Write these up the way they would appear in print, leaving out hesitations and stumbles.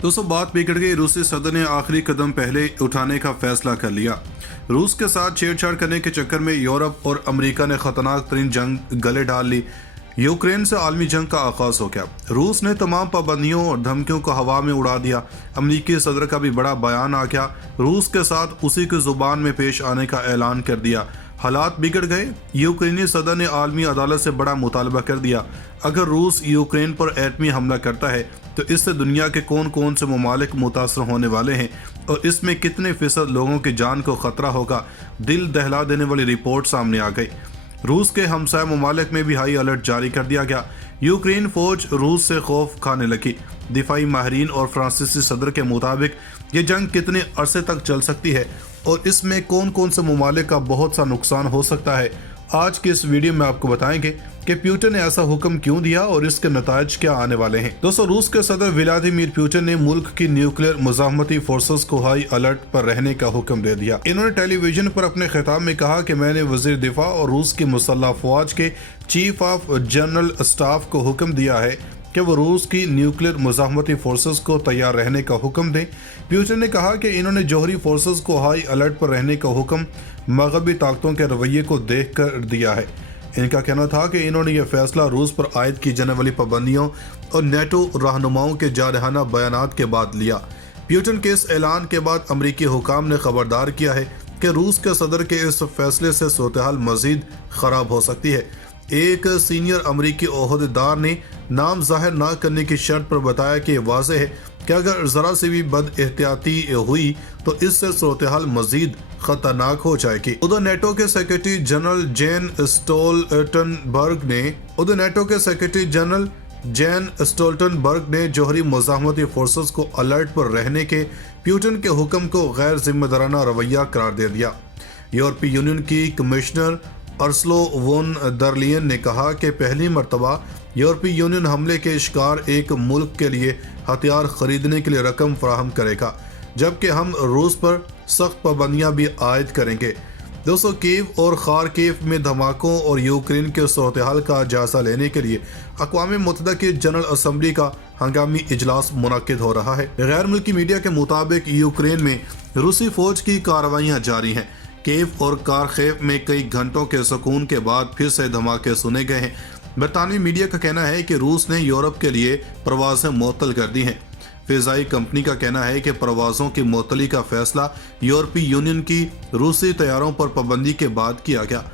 दोस्तों बात बिगड़ गई। रूसी सदर ने आखिरी कदम पहले उठाने का फैसला कर लिया। रूस के साथ छेड़छाड़ करने के चक्कर में यूरोप और अमेरिका ने खतरनाक तरीन जंग गले डाल ली। यूक्रेन से आलमी जंग का आगाज हो गया। रूस ने तमाम पाबंदियों और धमकियों को हवा में उड़ा दिया। अमेरिकी सदर का भी बड़ा बयान आ गया। रूस के साथ उसी की जुबान में पेश आने का ऐलान कर दिया। हालात बिगड़ गए। यूक्रेनी सदर ने आलमी अदालत से बड़ा मुतालबा कर दिया। अगर रूस यूक्रेन पर एटमी हमला करता है तो इससे दुनिया के कौन कौन से ममालिक मुतासर होने वाले हैं और इसमें कितने फीसद लोगों की जान को खतरा होगा। दिल दहला देने वाली रिपोर्ट सामने आ गई। रूस के हमसाय ममालिक में भी हाई अलर्ट जारी कर दिया गया। यूक्रेन फौज रूस से खौफ खाने लगी। दिफाई माहिरीन और फ्रांसीसी सदर के मुताबिक ये जंग कितने अरसे तक चल सकती है और इसमें कौन कौन से ममालिक का बहुत सा नुकसान हो सकता है, आज के इस वीडियो में आपको बताएंगे कि पुतिन ने ऐसा हुक्म क्यों दिया और इसके नतायज क्या आने वाले हैं। दोस्तों रूस के सदर व्लादिमीर पुतिन ने मुल्क की न्यूक्लियर मुजाहमती फोर्सेस को हाई अलर्ट पर रहने का हुक्म दे दिया। इन्होंने टेलीविजन पर अपने खिताब में कहा कि मैंने वजीर दिफा और रूस की मुसल्लह फौज के चीफ ऑफ जनरल स्टाफ को हुक्म दिया है कि वो रूस की न्यूक्लियर मुजाहमती फोर्सेस को तैयार रहने का हुक्म दें। पुतिन ने कहा कि इन्होंने जौहरी फोर्सेस को हाई अलर्ट पर रहने का हुक्म मगरबी ताकतों के रवैये को देख कर दिया है। इनका कहना था कि इन्होंने यह फैसला रूस पर आयद की जाने वाली पाबंदियों और नेटो रहनुमाओं के जारहाना बयानात के बाद लिया। पुतिन के इस ऐलान के बाद अमरीकी हुकाम ने खबरदार किया है कि रूस के सदर के इस फैसले से सूरत हाल मजीद खराब हो सकती है। एक सीनियर अमरीकी ओहदेदार ने नाम जाहिर न करने की शर्त पर बताया कि वाज़ेह है कि अगर ज़रा सी भी बद एहतियाती हुई तो इससे सूरत हाल मजीद खतरनाक हो जाएगी। उधर नेटो के सेक्रेटरी जनरल जेन स्टोल्टनबर्ग ने जौहरी मुजाहमती फोर्सेस को अलर्ट पर रहने के पुतिन के हुक्म को गैर जिम्मेदाराना रवैया करार दे दिया। यूरोपीय यूनियन की कमिश्नर अर्सलो वोन दर लियन ने कहा कि पहली मर्तबा यूरोपीय यूनियन हमले के शिकार एक मुल्क के लिए हथियार खरीदने के लिए रकम फराहम करेगा, जबकि हम रूस पर सख्त पाबंदियां भी आयद करेंगे। दोस्तों कीव और खारकीव में धमाकों और यूक्रेन के सूरत हाल का जायजा लेने के लिए अक़वाम मुत्तहिदा की जनरल असम्बली का हंगामी इजलास मुनक्किद हो रहा है। गैर मुल्की मीडिया के मुताबिक यूक्रेन में रूसी फौज की कार्रवाइयाँ जारी हैं। कीव और कारखेव में कई घंटों के सुकून के बाद फिर से धमाके सुने गए हैं। बरतानवी मीडिया का कहना है कि रूस ने यूरोप के लिए परवाजें मुअत्तल कर दी हैं। फ़िज़ाई कंपनी का कहना है कि परवाज़ों की मुअत्तली का फैसला यूरोपीय यूनियन की रूसी तैयारों पर पाबंदी के बाद किया गया।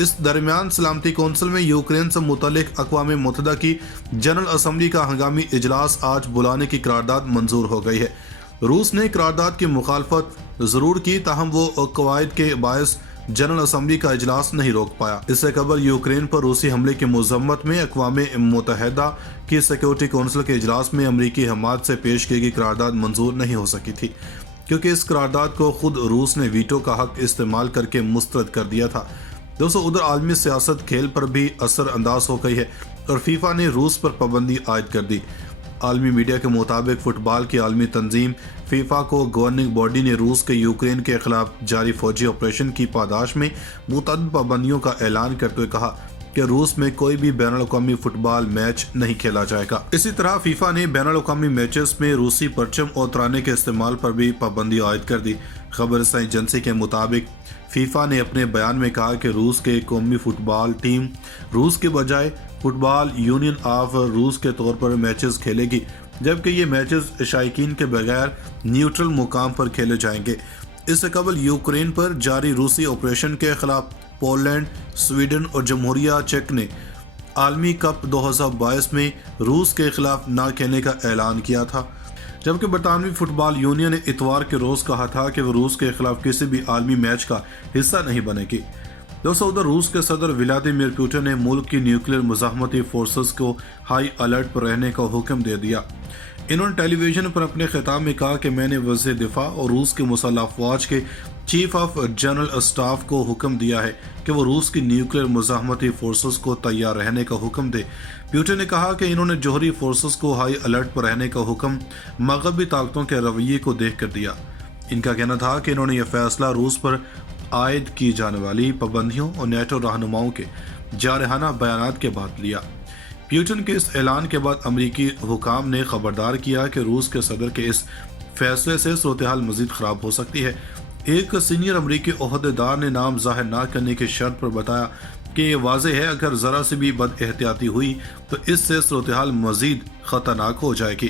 इस दरमियान सलामती कौंसिल में यूक्रेन से मुतल्लिक अक़वाम मुत्तहिदा की जनरल असम्बली का हंगामी इजलास आज बुलाने की करारदाद मंजूर हो गई है। रूस ने करारदाद की मुखालफत ज़रूर की, ताहम वो कवायद के बायस जनरल असम्बली का इजलास नहीं रोक पाया। इससे कबल यूक्रेन पर रूसी हमले की मज़म्मत में अक़वाम मुत्तहिदा की सिक्योरिटी कौंसिल के इजलास में अमरीकी हमात से पेश की गई करारदाद मंजूर नहीं हो सकी थी, क्योंकि इस करारदाद को खुद रूस ने वीटो का हक इस्तेमाल करके मुस्तरद कर दिया था। दोस्तों उधर आलमी सियासत खेल पर भी असर अंदाज हो गई है और फीफा ने रूस पर पाबंदी आयद कर दी। आलमी मीडिया के मुताबिक फुटबॉल की आलमी तंजीम फीफा को गवर्निंग बॉडी ने रूस के यूक्रेन के खिलाफ जारी फौजी ऑपरेशन की पादाश में मुतअद्दिद पाबंदियों का ऐलान करते हुए कहा कि रूस में कोई भी बैनुल-अक़वामी फुटबॉल मैच नहीं खेला जाएगा। इसी तरह फीफा ने बैनुल-अक़वामी मैचेस में रूसी परचम और तराने के इस्तेमाल पर भी पाबंदी आयद कर दी। खबर एजेंसी के मुताबिक फीफा ने अपने बयान में कहा कि रूस के कौमी फुटबॉल टीम रूस के बजाय फुटबॉल यूनियन ऑफ रूस के तौर पर मैचेस खेलेगी, जबकि ये मैचेस शायकीन के बगैर न्यूट्रल मुकाम पर खेले जाएंगे। इससे कबल यूक्रेन पर जारी रूसी ऑपरेशन के खिलाफ पोलैंड, स्वीडन और जमहूरिया चेक ने आलमी कप 2022 में रूस के खिलाफ ना खेलने का ऐलान किया था, जबकि बरतानवी फुटबॉल यूनियन ने इतवार के रोज़ कहा था कि वो रूस के खिलाफ किसी भी आलमी मैच का हिस्सा नहीं बनेगी। दोस्तों उधर रूस के सदर व्लादिमीर पुतिन ने मुल्क की न्यूक्लियर मुजाहमती फोर्सेस को हाई अलर्ट पर रहने का हुक्म दे दिया। इन्होंने टेलीविजन पर अपने खिताब में कहा कि मैंने वज़ीर दिफा और रूस की मुसल्लह फौज के चीफ ऑफ जनरल स्टाफ को हुक्म दिया है कि वो रूस की न्यूक्लियर मुजाहमती फोर्सेस को तैयार रहने का हुक्म दे। पुतिन ने कहा कि इन्होंने जौहरी फोर्सेस को हाई अलर्ट पर रहने का हुक्म मगरबी ताकतों के रवैये को देख कर दिया। इनका कहना था कि इन्होंने यह फैसला रूस पर आयद की जाने वाली पाबंदियों और नेटो रहनुमाओं के जारहाना बयानात के बाद लिया। پیوٹن کے اس اعلان کے بعد امریکی حکام نے خبردار کیا کہ روس کے صدر کے اس فیصلے سے صورتحال مزید خراب ہو سکتی ہے۔ ایک سینئر امریکی عہدیدار نے نام ظاہر نہ کرنے کی شرط پر بتایا کہ یہ واضح ہے اگر ذرا سے بھی بد احتیاطی ہوئی تو اس سے صورتحال مزید خطرناک ہو جائے گی۔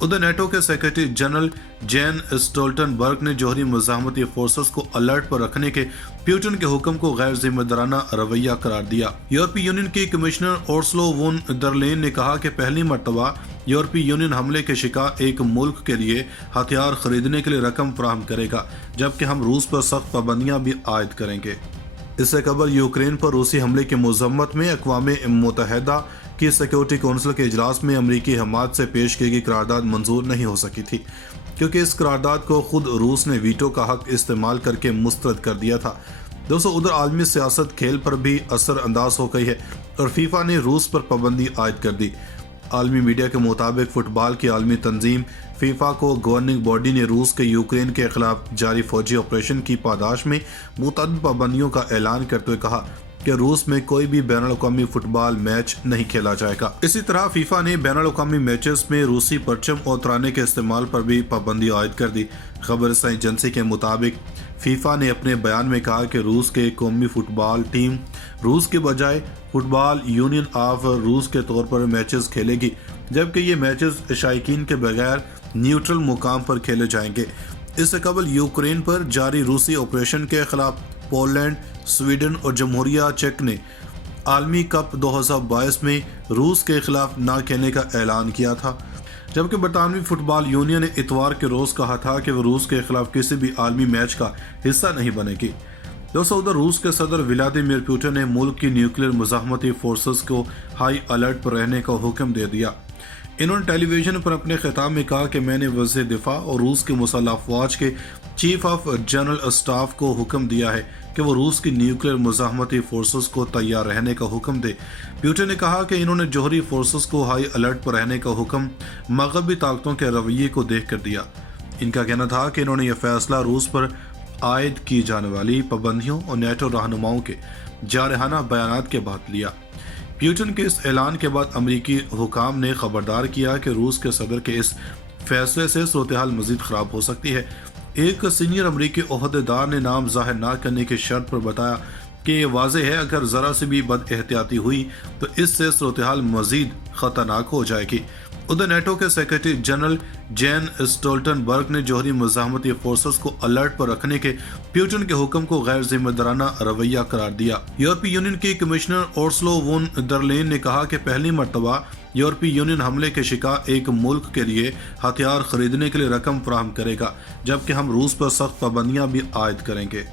ادھر نیٹو کے سیکرٹری جنرل جین اسٹولٹنبرگ نے جوہری مزاحمتی فورسز کو الرٹ پر رکھنے کے پیوٹن کے حکم کو غیر ذمہ دارانہ رویہ قرار دیا۔ یورپی یونین کی کمشنر اورسلو وون در لین نے کہا کہ پہلی مرتبہ یورپی یونین حملے کے شکار ایک ملک کے لیے ہتھیار خریدنے کے لیے رقم فراہم کرے گا، جبکہ ہم روس پر سخت پابندیاں بھی عائد کریں گے۔ اس سے قبل یوکرین پر روسی حملے کی مذمت میں اقوام متحدہ کی سیکیورٹی کونسل کے اجلاس میں امریکی حمایت سے پیش کی گئی قرارداد منظور نہیں ہو سکی تھی، کیونکہ اس قرارداد کو خود روس نے ویٹو کا حق استعمال کر کے مسترد کر دیا تھا۔ دوستو، ادھر عالمی سیاست کھیل پر بھی اثر انداز ہو گئی ہے اور فیفا نے روس پر پابندی عائد کر دی۔ عالمی میڈیا کے مطابق فٹ بال کی عالمی تنظیم فیفا کو گورننگ باڈی نے روس کے یوکرین کے خلاف جاری فوجی آپریشن کی پاداش میں متعدد پابندیوں کا اعلان کرتے ہوئے کہا کہ روس میں کوئی بھی بین الاقوامی فٹ بال میچ نہیں کھیلا جائے گا۔ اسی طرح فیفا نے بین الاقوامی میچز میں روسی پرچم اور ترانے کے استعمال پر بھی پابندی عائد کر دی۔ خبر رساں ایجنسی کے مطابق فیفا نے اپنے بیان میں کہا کہ روس کے قومی فٹ بال ٹیم روس کے بجائے فٹ بال یونین آف روس کے طور پر میچز کھیلے گی، جبکہ یہ میچز شائقین کے بغیر نیوٹرل مقام پر کھیلے جائیں گے۔ اس سے قبل یوکرین پر جاری روسی آپریشن کے خلاف پولینڈ، سویڈن اور جمہوریہ چیک نے عالمی کپ 2022 میں روس کے خلاف نہ کھیلنے کا اعلان کیا تھا، جبکہ برطانوی فٹ بال یونین نے اتوار کے روز کہا تھا کہ وہ روس کے خلاف کسی بھی عالمی میچ کا حصہ نہیں بنے گی۔ دوستو، ادھر روس کے صدر ولادیمیر پوٹن نے ملک کی نیوکلیئر مزاحمتی فورسز کو ہائی الرٹ پر رہنے کا حکم دے دیا۔ انہوں نے ٹیلی ویژن پر اپنے خطاب میں کہا کہ میں نے وزیر دفاع اور روس کے مسلح افواج کے چیف آف جنرل اسٹاف کو حکم دیا ہے کہ وہ روس کی نیوکلیئر مزاحمتی فورسز کو تیار رہنے کا حکم دے۔ پیوٹن نے کہا کہ انہوں نے جوہری فورسز کو ہائی الرٹ پر رہنے کا حکم مغربی طاقتوں کے رویے کو دیکھ کر دیا۔ ان کا کہنا تھا کہ انہوں نے یہ فیصلہ روس پر عائد کی جانے والی پابندیوں اور نیٹو رہنماؤں کے جارحانہ بیانات کے بعد لیا۔ پیوٹن کے اس اعلان کے بعد امریکی حکام نے خبردار کیا کہ روس کے صدر کے اس فیصلے سے صورتحال مزید خراب ہو سکتی ہے۔ ایک سینئر امریکی عہدیدار نے نام ظاہر نہ کرنے کی شرط پر بتایا کہ یہ واضح ہے اگر ذرا سے بھی بد احتیاطی ہوئی تو اس سے صورتحال مزید خطرناک ہو جائے گی۔ ادھر نیٹو کے سیکرٹری جنرل جین اسٹولٹنبرگ نے جوہری مزاحمتی فورسز کو الرٹ پر رکھنے کے پیوٹن کے حکم کو غیر ذمہ دارانہ رویہ قرار دیا۔ یورپی یونین کی کمشنر اورسلو وون در لین نے کہا کہ پہلی مرتبہ یورپی یونین حملے کے شکار ایک ملک کے لیے ہتھیار خریدنے کے لیے رقم فراہم کرے گا، جبکہ ہم روس پر سخت پابندیاں بھی عائد کریں گے۔